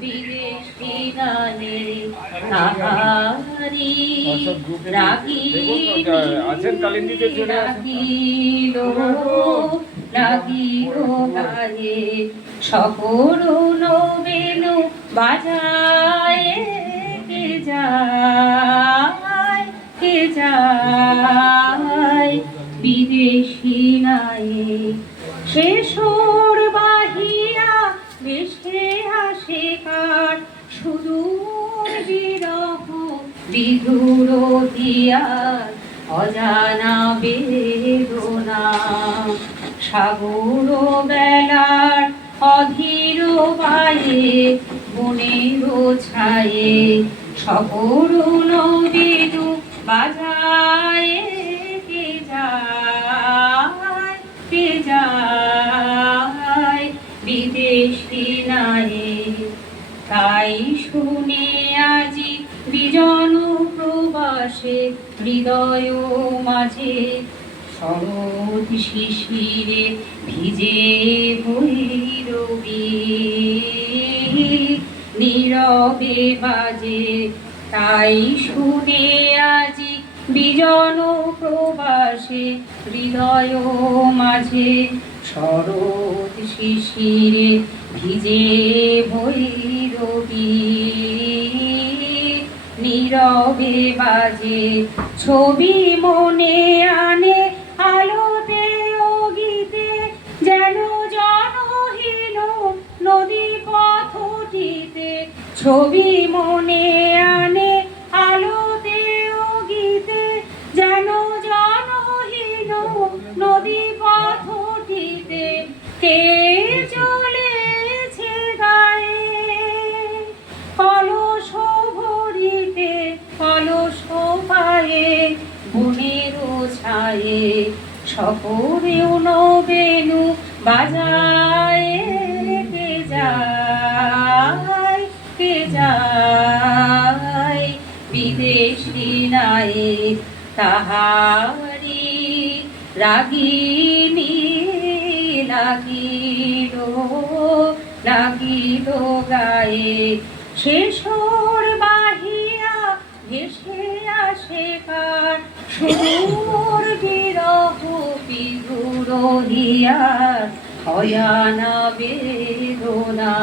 বিদেশি গানে তাহারি লাগিল গায়ে সকরুণ বেনু বাজায় কে যায় বিদেশি নায়ে সে সুর বাহিয়া ভেসে আসে কার সুদূর বিরহ বিধুর দিয়ার অজানা বেদনা সাগর বেলার অধীর বায়ে বনের ছায়ে সকরুণ বেনু বাজায় কে যায় বিদেশি নায়ে তাই শুনে আজি বিজন প্রবাসে হৃদয় মাঝে শরৎ শিশিরে ভিজে ভৈরবী নীরবে বাজে তাই শুনে আজি বিজন প্রবাসে হৃদয় মাঝে শরৎ শিশিরে ভিজে ভৈরবী নীরবে বাজে ছবি মনে আনে আলোতে ও গীতে যেন জনহীন নদী পথটিতে ছবি মনে আনে আলোতে ও গীতে যেন জনহীন নদী পথটিতে কে চলেছে গায়ে কলস ভরিতে কলস পায়ে বনের ছায়ে সকরে বেনু বাজায় কে যায় বিদেশি নায়ে তাহারি রাগিনী লাগিল গায়ে সে সুর বাহিয়া ভেসে আসে কার সুদূর বিরহ বিধুর হিয়ার অজানা বেদনা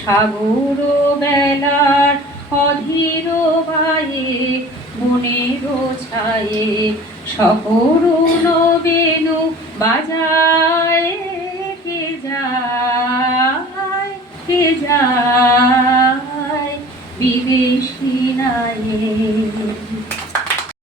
সাগর বেলার অধীর বায়ে বনের ছায়ে সকরুণ বেনু বাজায় কে যায় বিদেশি নায়ে।